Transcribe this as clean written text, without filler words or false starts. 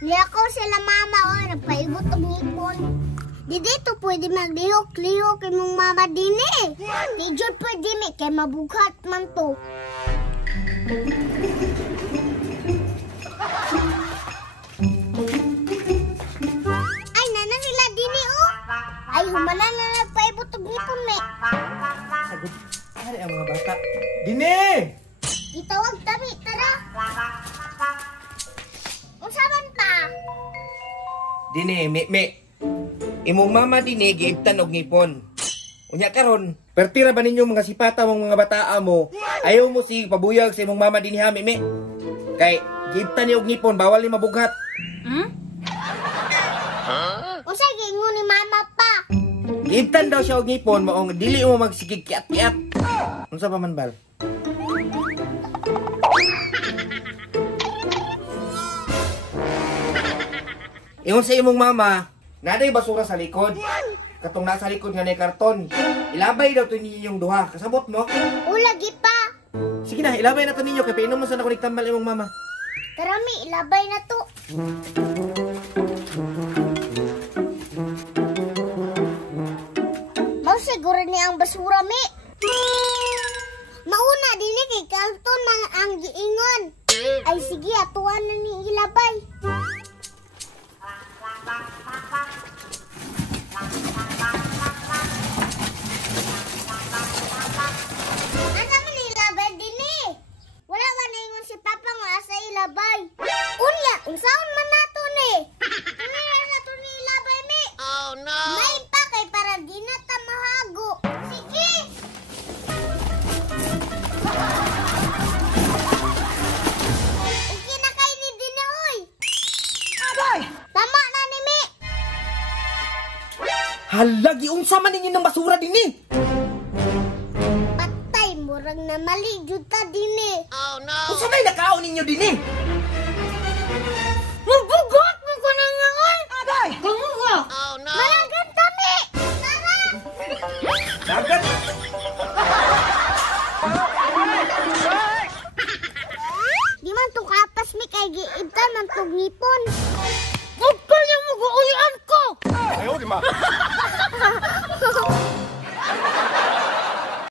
Niyakaw sila mama o, nagpaibot ang ngipon. Di dito pwede maglihok-lihok kay mong mama din eh. Di dyan pwede mi, kay mabughat man to. Ay, nana sila din eh oh. Ay, humana na nagpaibot ang ngipon me. Sagot, ari ang mga bata. Dini! Itawag tami, tara. Unsaman pa? Dini, me. Imong mama dini, giibtan og ngipon. Unya karon, pertira ba ninyo mga sipata mong mga bataa mo? Ayaw mo si pabuyag sa imong mama dinhi ha, me. Kay, giibtan ni og ngipon, bawal ni mabughat. Unsa gingon ni mama pa? Giibtan daw siya og ngipon, maong dili mo magsigig kiat-kiat. Unsa pa man bal? Ingon sa imong mama, naday basura sa likod. Katong nasa likod nga na karton. Ilabay daw to ninyo yung duha. Kasabot mo? Ulagi pa. Sige na, ilabay na to ninyo. Kaya painom mo sa nakunik tambal imong mama. Karami, ilabay na to. Mau siguro niya ang basura, mi. Mauna din kay karton ang giingon. Ay sige, atuan na ni ilabay. Ilabay. Unya, unsaon man nato ni? Unya nato ni ilabay mi. Oh no. May pa kay para di na ta mahago. Sige. Okay na kay ni dinhi oy. Abay. Tama na ni mi. Halagi unsa man ninyo ng basura dinhi? Patay murag na mali jud ta dinhi. Oh no. Unsa may nakaon ninyo dinhi? Mabugot mo ko na nga, oy! Abay! Ganguha! Oh, no! Malagan kami! Tara! Dagat! Di man to kapas mi kay giibtan man to ngipon. Huwag ka niya mag-uulian ko! Ayaw, di ma!